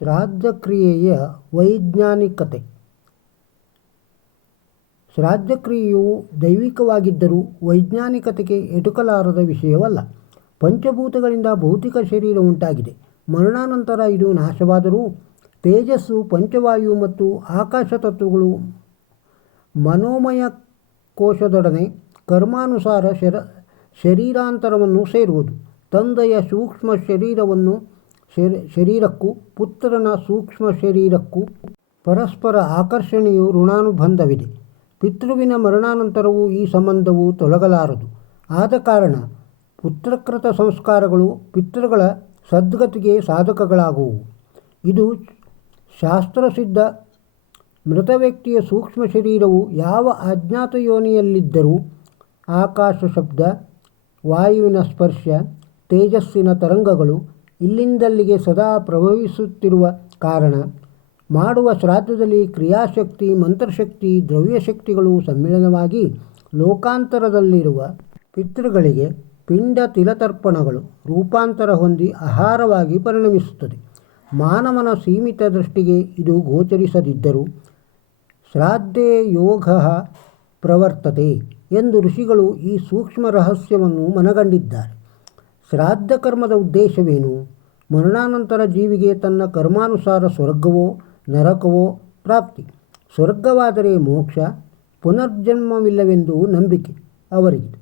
ಶ್ರಾದ್ದ ಕ್ರಿಯೆಯ ವೈಜ್ಞಾನಿಕತೆ. ಶ್ರಾದ್ದ ಕ್ರಿಯೆಯು ದೈವಿಕವಾಗಿದ್ದರೂ ವೈಜ್ಞಾನಿಕತೆಗೆ ಎಟುಕಲಾರದ ವಿಷಯವಲ್ಲ. ಪಂಚಭೂತಗಳಿಂದ ಭೌತಿಕ ಶರೀರ ಉಂಟಾಗಿದೆ. ಮರಣಾನಂತರ ಇದು ನಾಶವಾದರೂ ತೇಜಸ್ಸು, ಪಂಚವಾಯು ಮತ್ತು ಆಕಾಶ ತತ್ವಗಳು ಮನೋಮಯ ಕೋಶದೊಡನೆ ಕರ್ಮಾನುಸಾರ ಶರೀರಾಂತರವನ್ನು ಸೇರುವುದು. ತಂದೆಯ ಸೂಕ್ಷ್ಮ ಶರೀರಕ್ಕೂ ಪುತ್ರನ ಸೂಕ್ಷ್ಮ ಶರೀರಕ್ಕೂ ಪರಸ್ಪರ ಆಕರ್ಷಣೆಯು ಋಣಾನುಬಂಧವಿದೆ. ಪಿತೃವಿನ ಮರಣಾನಂತರವೂ ಈ ಸಂಬಂಧವು ತೊಲಗಲಾರದು. ಆದ ಕಾರಣ ಪುತ್ರಕೃತ ಸಂಸ್ಕಾರಗಳು ಪಿತೃಗಳ ಸದ್ಗತಿಗೆ ಸಾಧಕಗಳಾಗುವು. ಇದು ಶಾಸ್ತ್ರಸಿದ್ಧ. ಮೃತ ವ್ಯಕ್ತಿಯ ಸೂಕ್ಷ್ಮ ಶರೀರವು ಯಾವ ಅಜ್ಞಾತ ಯೋನಿಯಲ್ಲಿದ್ದರೂ ಆಕಾಶ ಶಬ್ದ, ವಾಯುವಿನ ಸ್ಪರ್ಶ, ತೇಜಸ್ಸಿನ ತರಂಗಗಳು ಇಲ್ಲಿಂದಲ್ಲಿಗೆ ಸದಾ ಪ್ರವಹಿಸುತ್ತಿರುವ ಕಾರಣ ಮಾಡುವ ಶ್ರಾದ್ದದಲ್ಲಿ ಕ್ರಿಯಾಶಕ್ತಿ, ಮಂತ್ರಶಕ್ತಿ, ದ್ರವ್ಯಶಕ್ತಿಗಳು ಸಮ್ಮಿಳನವಾಗಿ ಲೋಕಾಂತರದಲ್ಲಿರುವ ಪಿತೃಗಳಿಗೆ ಪಿಂಡ ತಿಲತರ್ಪಣಗಳು ರೂಪಾಂತರ ಹೊಂದಿ ಆಹಾರವಾಗಿ ಪರಿಣಮಿಸುತ್ತದೆ. ಮಾನವನ ಸೀಮಿತ ದೃಷ್ಟಿಗೆ ಇದು ಗೋಚರಿಸದಿದ್ದರೂ ಶ್ರಾದ್ದೇ ಯೋಗ ಪ್ರವರ್ತತೆ ಎಂದು ಋಷಿಗಳು ಈ ಸೂಕ್ಷ್ಮ ರಹಸ್ಯವನ್ನು ಮನಗಂಡಿದ್ದಾರೆ. ಶ್ರಾದ್ದ ಕರ್ಮದ ಉದ್ದೇಶವೇನು? ಮರಣಾನಂತರ ಜೀವಿಗೆ ತನ್ನ ಕರ್ಮಾನುಸಾರ ಸ್ವರ್ಗವೋ ನರಕವೋ ಪ್ರಾಪ್ತಿ. ಸ್ವರ್ಗವಾದರೆ ಮೋಕ್ಷ, ಪುನರ್ಜನ್ಮವಿಲ್ಲವೆಂದು ನಂಬಿಕೆ ಅವರಿಗಿದೆ.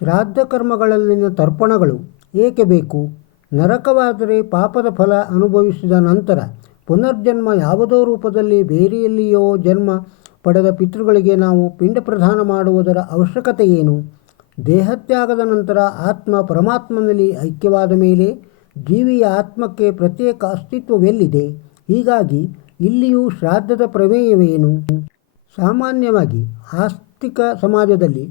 ಶ್ರಾದ್ದ ಕರ್ಮಗಳಲ್ಲಿನ ತರ್ಪಣಗಳು ಏಕೆ ಬೇಕು? ನರಕವಾದರೆ ಪಾಪದ ಫಲ ಅನುಭವಿಸಿದ ನಂತರ ಪುನರ್ಜನ್ಮ ಯಾವುದೋ ರೂಪದಲ್ಲಿ ಬೇರೆಯಲ್ಲಿಯೋ ಜನ್ಮ ಪಡೆದ ಪಿತೃಗಳಿಗೆ ನಾವು ಪಿಂಡ ಪ್ರದಾನ ಮಾಡುವುದರ ಅವಶ್ಯಕತೆ ಏನು? ದೇಹತ್ಯಾಗದ ನಂತರ ಆತ್ಮ ಪರಮಾತ್ಮನಲ್ಲಿ ಐಕ್ಯವಾದ ಮೇಲೆ ಜೀವಿಯ ಆತ್ಮಕ್ಕೆ ಪ್ರತ್ಯೇಕ ಅಸ್ತಿತ್ವವೆಲ್ಲಿದೆ? ಹೀಗಾಗಿ ಇಲ್ಲಿಯೂ ಶ್ರಾದ್ದದ ಪ್ರಮೇಯವೇನು? ಸಾಮಾನ್ಯವಾಗಿ ಆಸ್ತಿಕ ಸಮಾಜದಲ್ಲಿ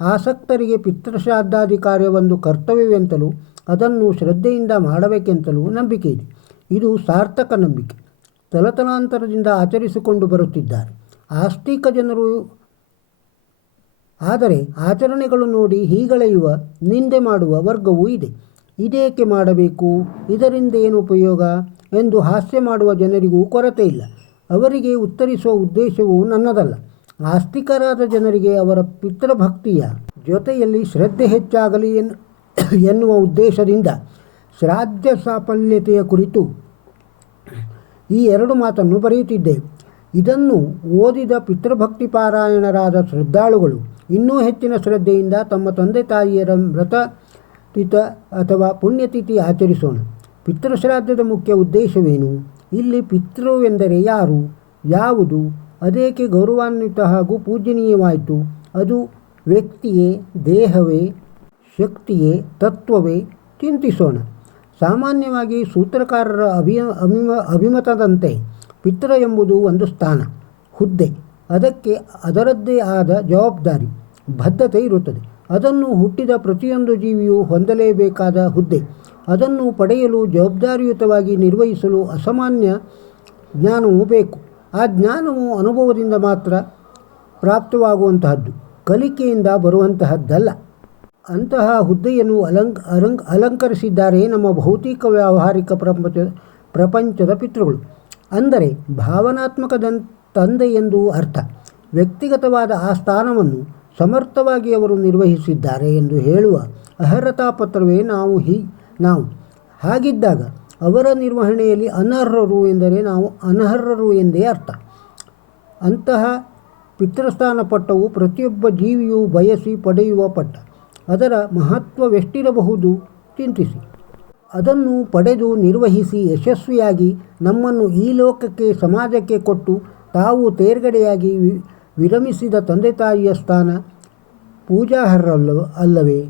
ಆಸಕ್ತರಿಗೆ ಪಿತೃಶ್ರಾದ್ದಾದಿ ಕಾರ್ಯವೊಂದು ಕರ್ತವ್ಯವೆಂತಲೂ ಅದನ್ನು ಶ್ರದ್ಧೆಯಿಂದ ಮಾಡಬೇಕೆಂತಲೂ ನಂಬಿಕೆ ಇದೆ. ಇದು ಸಾರ್ಥಕ ನಂಬಿಕೆ. ತಲತಲಾಂತರದಿಂದ ಆಚರಿಸಿಕೊಂಡು ಬರುತ್ತಿದ್ದಾರೆ ಆಸ್ತಿಕ ಜನರು. ಆದರೆ ಆಚರಣೆಗಳು ನೋಡಿ ಹೀಗಳೆಯುವ, ನಿಂದೆ ಮಾಡುವ ವರ್ಗವೂ ಇದೆ. ಇದೇಕೆ ಮಾಡಬೇಕು, ಇದರಿಂದ ಏನು ಉಪಯೋಗ ಎಂದು ಹಾಸ್ಯ ಮಾಡುವ ಜನರಿಗೂ ಕೊರತೆ ಇಲ್ಲ. ಅವರಿಗೆ ಉತ್ತರಿಸುವ ಉದ್ದೇಶವೂ ನನ್ನದಲ್ಲ. ಆಸ್ತಿಕರಾದ ಜನರಿಗೆ ಅವರ ಪಿತೃಭಕ್ತಿಯ ಜೊತೆಯಲ್ಲಿ ಶ್ರದ್ಧೆ ಹೆಚ್ಚಾಗಲಿ ಎನ್ನುವ ಉದ್ದೇಶದಿಂದ ಶ್ರಾದ್ದ ಸಾಫಲ್ಯತೆಯ ಕುರಿತು ಈ ಎರಡು ಮಾತನ್ನು ಬರೆಯುತ್ತಿದ್ದೇವೆ. ಇದನ್ನು ಓದಿದ ಪಿತೃಭಕ್ತಿಪಾರಾಯಣರಾದ ಶ್ರದ್ಧಾಳುಗಳು ಇನ್ನೂ ಹೆಚ್ಚಿನ ಶ್ರದ್ಧೆಯಿಂದ ತಮ್ಮ ತಂದೆ ತಾಯಿಯರ ಮೃತತಿಥ ಅಥವಾ ಪುಣ್ಯತಿಥಿ ಆಚರಿಸೋಣ. ಪಿತೃಶ್ರಾದ್ದದ ಮುಖ್ಯ ಉದ್ದೇಶವೇನು? ಇಲ್ಲಿ ಪಿತೃವೆಂದರೆ ಯಾರು, ಯಾವುದು, ಅದೇಕೆ ಗೌರವಾನ್ವಿತ ಹಾಗೂ ಪೂಜನೀಯವಾಯಿತು? ಅದು ವ್ಯಕ್ತಿಯೇ, ದೇಹವೇ, ಶಕ್ತಿಯೇ, ತತ್ವವೇ? ಚಿಂತಿಸೋಣ. ಸಾಮಾನ್ಯವಾಗಿ ಸೂತ್ರಕಾರರ ಅಭಿಮತದಂತೆ ಪಿತೃ ಎಂಬುದು ಒಂದು ಸ್ಥಾನ, ಹುದ್ದೆ. ಅದಕ್ಕೆ ಅದರದ್ದೇ ಆದ ಜವಾಬ್ದಾರಿ, ಬದ್ಧತೆ ಇರುತ್ತದೆ. ಅದನ್ನು ಹುಟ್ಟಿದ ಪ್ರತಿಯೊಂದು ಜೀವಿಯೂ ಹೊಂದಲೇಬೇಕಾದ ಹುದ್ದೆ. ಅದನ್ನು ಪಡೆಯಲು ಜವಾಬ್ದಾರಿಯುತವಾಗಿ ನಿರ್ವಹಿಸಲು ಅಸಾಮಾನ್ಯ ಜ್ಞಾನವೂ ಬೇಕು. ಆ ಜ್ಞಾನವು ಅನುಭವದಿಂದ ಮಾತ್ರ ಪ್ರಾಪ್ತವಾಗುವಂತಹದ್ದು, ಕಲಿಕೆಯಿಂದ ಬರುವಂತಹದ್ದಲ್ಲ. ಅಂತಹ ಹುದ್ದೆಯನ್ನು ಅಲಂಕರಿಸಿದ್ದಾರೆ ನಮ್ಮ ಭೌತಿಕ ವ್ಯಾವಹಾರಿಕ ಪ್ರಪಂಚದ ಪಿತೃಗಳು. ಅಂದರೆ ಭಾವನಾತ್ಮಕ ತಂದೆ ಎಂದು ಅರ್ಥ. ವ್ಯಕ್ತಿಗತವಾದ ಆ ಸ್ಥಾನವನ್ನು ಸಮರ್ಥವಾಗಿ ಅವರು ನಿರ್ವಹಿಸಿದ್ದಾರೆ ಎಂದು ಹೇಳುವ ಅರ್ಹತಾಪತ್ರವೇ ನಾವು. ಹಾಗಿದ್ದಾಗ ಅವರ ನಿರ್ವಹಣೆಯಲ್ಲಿ ಅನರ್ಹರು ಎಂದರೆ ನಾವು ಅನರ್ಹರು ಎಂದೇ ಅರ್ಥ. ಅಂತಹ ಪಿತೃಸ್ಥಾನ ಪಟ್ಟವು ಪ್ರತಿಯೊಬ್ಬ ಜೀವಿಯೂ ಬಯಸಿ ಪಡೆಯುವ ಪಟ್ಟ. ಅದರ ಮಹತ್ವವೆಷ್ಟಿರಬಹುದು ಚಿಂತಿಸಿ. ಅದನ್ನು ಪಡೆದು ನಿರ್ವಹಿಸಿ ಯಶಸ್ವಿಯಾಗಿ ನಮ್ಮನ್ನು ಈ ಲೋಕಕ್ಕೆ, ಸಮಾಜಕ್ಕೆ ಕೊಟ್ಟು ತಾವು ತೇರ್ಗಡೆಯಾಗಿ ವಿರಮಿಸಿದ ತಂದೆ ತಾಯಿಯ ಸ್ಥಾನ ಪೂಜಾರ್ಹ ಅಲ್ಲವೇ?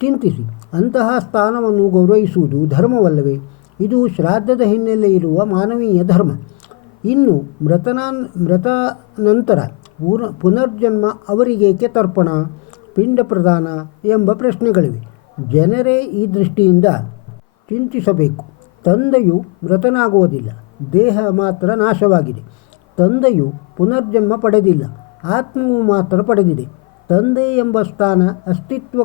ಚಿಂತಿಸಿ. ಅಂತಹ ಸ್ಥಾನವನ್ನು ಗೌರವಿಸುವುದು ಧರ್ಮವಲ್ಲವೇ? ಇದು ಶ್ರಾದ್ದದ ಹಿನ್ನೆಲೆ ಇರುವ ಮಾನವೀಯ ಧರ್ಮ. ಇನ್ನು ಮೃತ ನಂತರ ಪುನರ್ಜನ್ಮ ಅವರಿಗೇಕೆ ತರ್ಪಣ, ಪಿಂಡ ಪ್ರದಾನ ಎಂಬ ಪ್ರಶ್ನೆಗಳಿವೆ. ಜನರೇ ಈ ದೃಷ್ಟಿಯಿಂದ ಚಿಂತಿಸಬೇಕು. ತಂದೆಯು ಮೃತನಾಗುವುದಿಲ್ಲ, ದೇಹ ಮಾತ್ರ ನಾಶವಾಗಿದೆ. ತಂದೆಯು ಪುನರ್ಜನ್ಮ ಪಡೆದಿಲ್ಲ, ಆತ್ಮವು ಮಾತ್ರ ಪಡೆದಿದೆ. ತಂದೆ ಎಂಬ ಸ್ಥಾನ ಅಸ್ತಿತ್ವ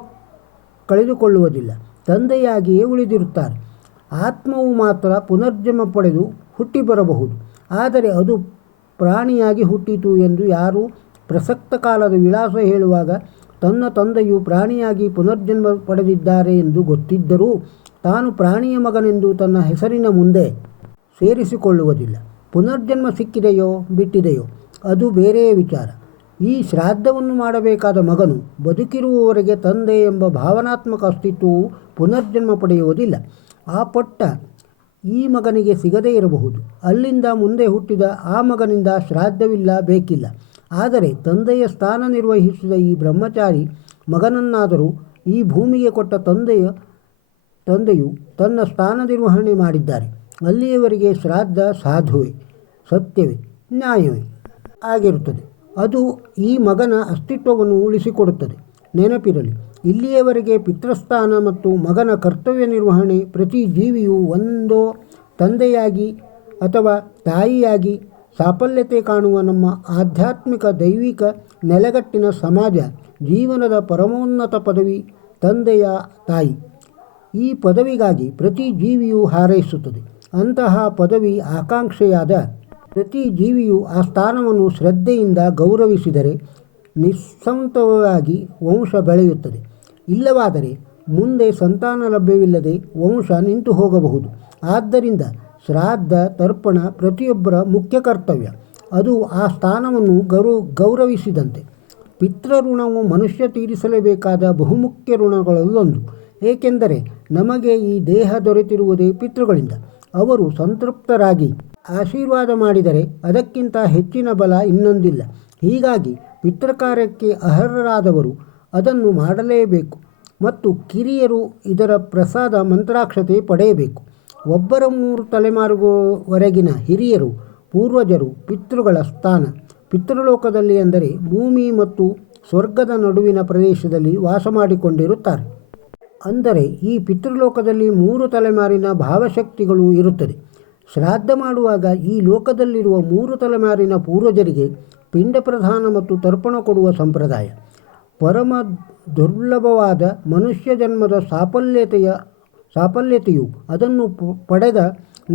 ಕಳೆದುಕೊಳ್ಳುವುದಿಲ್ಲ, ತಂದೆಯಾಗಿಯೇ ಉಳಿದಿರುತ್ತಾರೆ. ಆತ್ಮವು ಮಾತ್ರ ಪುನರ್ಜನ್ಮ ಪಡೆದು ಹುಟ್ಟಿ ಬರಬಹುದು. ಆದರೆ ಅದು ಪ್ರಾಣಿಯಾಗಿ ಹುಟ್ಟಿತು ಎಂದು ಯಾರು ಪ್ರಸಕ್ತ ಕಾಲದ ವಿಳಾಸ ಹೇಳುವಾಗ ತನ್ನ ತಂದೆಯು ಪ್ರಾಣಿಯಾಗಿ ಪುನರ್ಜನ್ಮ ಪಡೆದಿದ್ದಾರೆ ಎಂದು ಗೊತ್ತಿದ್ದರೂ ತಾನು ಪ್ರಾಣಿಯ ಮಗನೆಂದು ತನ್ನ ಹೆಸರಿನ ಮುಂದೆ ಸೇರಿಸಿಕೊಳ್ಳುವುದಿಲ್ಲ. ಪುನರ್ಜನ್ಮ ಸಿಕ್ಕಿದೆಯೋ ಬಿಟ್ಟಿದೆಯೋ ಅದು ಬೇರೆಯೇ ವಿಚಾರ. ಈ ಶ್ರಾದ್ದವನ್ನು ಮಾಡಬೇಕಾದ ಮಗನು ಬದುಕಿರುವವರೆಗೆ ತಂದೆ ಎಂಬ ಭಾವನಾತ್ಮಕ ಅಸ್ತಿತ್ವವು ಪುನರ್ಜನ್ಮ ಪಡೆಯುವುದಿಲ್ಲ. ಆ ಪಟ್ಟ ಈ ಮಗನಿಗೆ ಸಿಗದೇ ಇರಬಹುದು. ಅಲ್ಲಿಂದ ಮುಂದೆ ಹುಟ್ಟಿದ ಆ ಮಗನಿಂದ ಶ್ರಾದ್ದವಿಲ್ಲ, ಬೇಕಿಲ್ಲ. ಆದರೆ ತಂದೆಯ ಸ್ಥಾನ ನಿರ್ವಹಿಸಿದ ಈ ಬ್ರಹ್ಮಚಾರಿ ಮಗನನ್ನಾದರೂ ಈ ಭೂಮಿಗೆ ಕೊಟ್ಟ ತಂದೆಯು ತನ್ನ ಸ್ಥಾನ ನಿರ್ವಹಣೆ ಮಾಡಿದ್ದಾರೆ. ಅಲ್ಲಿಯವರೆಗೆ ಶ್ರಾದ್ದ ಸಾಧುವೇ, ಸತ್ಯವೇ, ನ್ಯಾಯವೇ ಆಗಿರುತ್ತದೆ. ಅದು ಈ ಮಗನ ಅಸ್ತಿತ್ವವನ್ನು ಉಳಿಸಿಕೊಡುತ್ತದೆ. ನೆನಪಿರಲಿ, ಇಲ್ಲಿಯವರೆಗೆ ಪಿತೃಸ್ಥಾನ ಮತ್ತು ಮಗನ ಕರ್ತವ್ಯ ನಿರ್ವಹಣೆ ಪ್ರತಿ ಜೀವಿಯು ಒಂದೋ ತಂದೆಯಾಗಿ ಅಥವಾ ತಾಯಿಯಾಗಿ ಸಾಫಲ್ಯತೆ ಕಾಣುವ ನಮ್ಮ ಆಧ್ಯಾತ್ಮಿಕ ದೈವಿಕ ನೆಲೆಗಟ್ಟಿನ ಸಮಾಜ ಜೀವನದ ಪರಮೋನ್ನತ ಪದವಿ ತಂದೆಯ ತಾಯಿ. ಈ ಪದವಿಗಾಗಿ ಪ್ರತಿ ಜೀವಿಯು ಹಾರೈಸುತ್ತದೆ. ಅಂತಹ ಪದವಿ ಆಕಾಂಕ್ಷೆಯಾದ ಪ್ರತಿ ಜೀವಿಯು ಆ ಸ್ಥಾನವನ್ನು ಶ್ರದ್ಧೆಯಿಂದ ಗೌರವಿಸಿದರೆ ನಿಸ್ಸಂತವಾಗಿ ವಂಶ ಬೆಳೆಯುತ್ತದೆ. ಇಲ್ಲವಾದರೆ ಮುಂದೆ ಸಂತಾನ ಲಭ್ಯವಿಲ್ಲದೆ ವಂಶ ನಿಂತು ಹೋಗಬಹುದು. ಆದ್ದರಿಂದ ಶ್ರಾದ್ದ ತರ್ಪಣ ಪ್ರತಿಯೊಬ್ಬರ ಮುಖ್ಯ ಕರ್ತವ್ಯ. ಅದು ಆ ಸ್ಥಾನವನ್ನು ಗೌರವಿಸಿದಂತೆ. ಪಿತೃಋಣವು ಮನುಷ್ಯ ತೀರಿಸಲೇಬೇಕಾದ ಬಹುಮುಖ್ಯ ಋಣಗಳಲ್ಲೊಂದು. ಏಕೆಂದರೆ ನಮಗೆ ಈ ದೇಹ ದೊರೆತಿರುವುದೇ ಪಿತೃಗಳಿಂದ. ಅವರು ಸಂತೃಪ್ತರಾಗಿ ಆಶೀರ್ವಾದ ಮಾಡಿದರೆ ಅದಕ್ಕಿಂತ ಹೆಚ್ಚಿನ ಬಲ ಇನ್ನೊಂದಿಲ್ಲ. ಹೀಗಾಗಿ ಪಿತೃಕಾರ್ಯಕ್ಕೆ ಅರ್ಹರಾದವರು ಅದನ್ನು ಮಾಡಲೇಬೇಕು ಮತ್ತು ಕಿರಿಯರು ಇದರ ಪ್ರಸಾದ ಮಂತ್ರಾಕ್ಷತೆ ಪಡೆಯಬೇಕು. ಒಬ್ಬರ 3 ತಲೆಮಾರುವರೆಗಿನ ಹಿರಿಯರು ಪೂರ್ವಜರು ಪಿತೃಗಳ ಸ್ಥಾನ ಪಿತೃಲೋಕದಲ್ಲಿ, ಅಂದರೆ ಭೂಮಿ ಮತ್ತು ಸ್ವರ್ಗದ ನಡುವಿನ ಪ್ರದೇಶದಲ್ಲಿ ವಾಸ ಮಾಡಿಕೊಂಡಿರುತ್ತಾರೆ. ಅಂದರೆ ಈ ಪಿತೃಲೋಕದಲ್ಲಿ 3 ತಲೆಮಾರಿನ ಭಾವಶಕ್ತಿಗಳು ಇರುತ್ತದೆ. ಶ್ರಾದ್ದ ಮಾಡುವಾಗ ಈ ಲೋಕದಲ್ಲಿರುವ 3 ತಲೆಮಾರಿನ ಪೂರ್ವಜರಿಗೆ ಪಿಂಡ ಪ್ರಧಾನ ಮತ್ತು ತರ್ಪಣ ಕೊಡುವ ಸಂಪ್ರದಾಯ. ಪರಮ ದುರ್ಲಭವಾದ ಮನುಷ್ಯ ಜನ್ಮದ ಸಾಫಲ್ಯತೆಯು ಅದನ್ನು ಪಡೆದ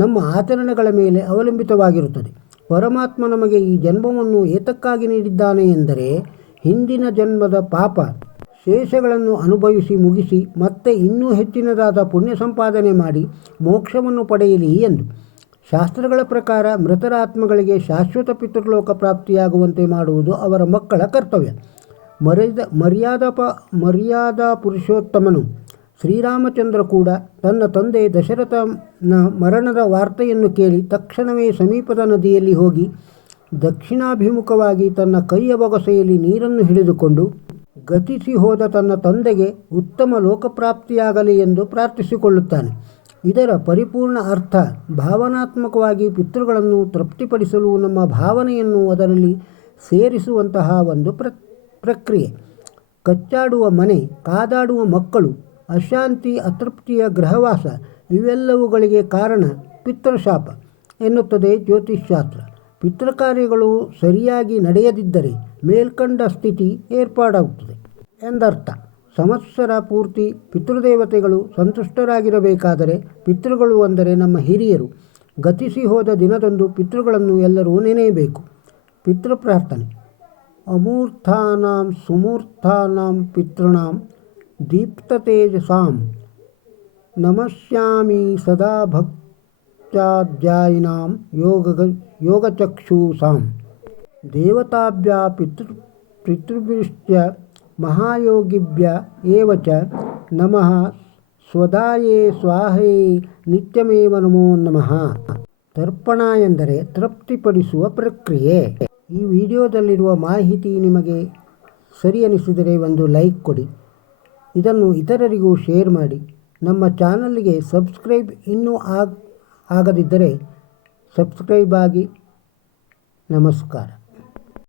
ನಮ್ಮ ಆಚರಣೆಗಳ ಮೇಲೆ ಅವಲಂಬಿತವಾಗಿರುತ್ತದೆ. ಪರಮಾತ್ಮ ನಮಗೆ ಈ ಜನ್ಮವನ್ನು ಏತಕ್ಕಾಗಿ ನೀಡಿದ್ದಾನೆ ಎಂದರೆ ಹಿಂದಿನ ಜನ್ಮದ ಪಾಪ ಶೇಷಗಳನ್ನು ಅನುಭವಿಸಿ ಮುಗಿಸಿ ಮತ್ತೆ ಇನ್ನೂ ಹೆಚ್ಚಿನದಾದ ಪುಣ್ಯ ಸಂಪಾದನೆ ಮಾಡಿ ಮೋಕ್ಷವನ್ನು ಪಡೆಯಲಿ ಎಂದು. ಶಾಸ್ತ್ರಗಳ ಪ್ರಕಾರ ಮೃತರ ಆತ್ಮಗಳಿಗೆ ಶಾಶ್ವತ ಪಿತೃಲೋಕ ಪ್ರಾಪ್ತಿಯಾಗುವಂತೆ ಮಾಡುವುದು ಅವರ ಮಕ್ಕಳ ಕರ್ತವ್ಯ. ಮರ್ಯಾದಾ ಪುರುಷೋತ್ತಮನು ಶ್ರೀರಾಮಚಂದ್ರ ಕೂಡ ತನ್ನ ತಂದೆ ದಶರಥನ ಮರಣದ ವಾರ್ತೆಯನ್ನು ಕೇಳಿ ತಕ್ಷಣವೇ ಸಮೀಪದ ನದಿಯಲ್ಲಿ ಹೋಗಿ ದಕ್ಷಿಣಾಭಿಮುಖವಾಗಿ ತನ್ನ ಕೈಯ ಬೊಗಸೆಯಲ್ಲಿ ನೀರನ್ನು ಹಿಡಿದುಕೊಂಡು ಗತಿಸಿ ಹೋದ ತನ್ನ ತಂದೆಗೆ ಉತ್ತಮ ಲೋಕಪ್ರಾಪ್ತಿಯಾಗಲಿ ಎಂದು ಪ್ರಾರ್ಥಿಸಿಕೊಳ್ಳುತ್ತಾನೆ. ಇದರ ಪರಿಪೂರ್ಣ ಅರ್ಥ ಭಾವನಾತ್ಮಕವಾಗಿ ಪಿತೃಗಳನ್ನು ತೃಪ್ತಿಪಡಿಸಲು ನಮ್ಮ ಭಾವನೆಯನ್ನು ಅದರಲ್ಲಿ ಸೇರಿಸುವಂತಹ ಒಂದು ಪ್ರಕ್ರಿಯೆ. ಕಚ್ಚಾಡುವ ಮನೆ, ಕಾದಾಡುವ ಮಕ್ಕಳು, ಅಶಾಂತಿ ಅತೃಪ್ತಿಯ ಗೃಹವಾಸ ಇವೆಲ್ಲವುಗಳಿಗೆ ಕಾರಣ ಪಿತೃಶಾಪ ಎನ್ನುತ್ತದೆ ಜ್ಯೋತಿಷ್ಶಾಸ್ತ್ರ. ಪಿತೃಕಾರ್ಯಗಳು ಸರಿಯಾಗಿ ನಡೆಯದಿದ್ದರೆ ಮೇಲ್ಕಂಡ ಸ್ಥಿತಿ ಏರ್ಪಾಡಾಗುತ್ತದೆ ಎಂದರ್ಥ. ಸಂವತ್ಸರ ಪೂರ್ತಿ ಪಿತೃದೇವತೆಗಳು ಸಂತುಷ್ಟರಾಗಿರಬೇಕಾದರೆ ಪಿತೃಗಳು ಅಂದರೆ ನಮ್ಮ ಹಿರಿಯರು ಗತಿಸಿ ಹೋದ ದಿನದಂದು ಪಿತೃಗಳನ್ನು ಎಲ್ಲರೂ ನೆನೆಯಬೇಕು. ಪಿತೃ ಪ್ರಾರ್ಥನೆ. ಅಮೂರ್ಥಾನಾಂ ಸುಮೂರ್ಥಾನಾಂ ಪಿತೃಣಾಂ ದೀಪ್ತತೇಜಸಾಂ ನಮಸ್ಯಾಮಿ ಸದಾ ಭಕ್ತ್ಯಾಧ್ಯಾಯಿನಾಂ ಯೋಗಚಕ್ಷುಷಾಂ ದೇವತಾಭ್ಯ ಪಿತೃಭ್ಯಶ್ಚ ಮಹಾಯೋಗಿಭ್ಯ ಏವ ಚ ನಮಃ ಸ್ವದಾಯೇ ಸ್ವಾಹೇ ನಿತ್ಯಮೇವ ನಮೋ ನಮಃ. ತರ್ಪಣ ಎಂದರೆ ತೃಪ್ತಿಪಡಿಸುವ ಪ್ರಕ್ರಿಯೆ. ಈ ವಿಡಿಯೋದಲ್ಲಿರುವ ಮಾಹಿತಿ ನಿಮಗೆ ಸರಿ ಅನಿಸಿದರೆ ಒಂದು ಲೈಕ್ ಕೊಡಿ. ಇದನ್ನು ಇತರರಿಗೂ ಶೇರ್ ಮಾಡಿ. ನಮ್ಮ ಚಾನಲ್ಗೆ ಸಬ್ಸ್ಕ್ರೈಬ್ ಇನ್ನೂ ಆಗದಿದ್ದರೆ ಸಬ್ಸ್ಕ್ರೈಬ್ ಆಗಿ. ನಮಸ್ಕಾರ.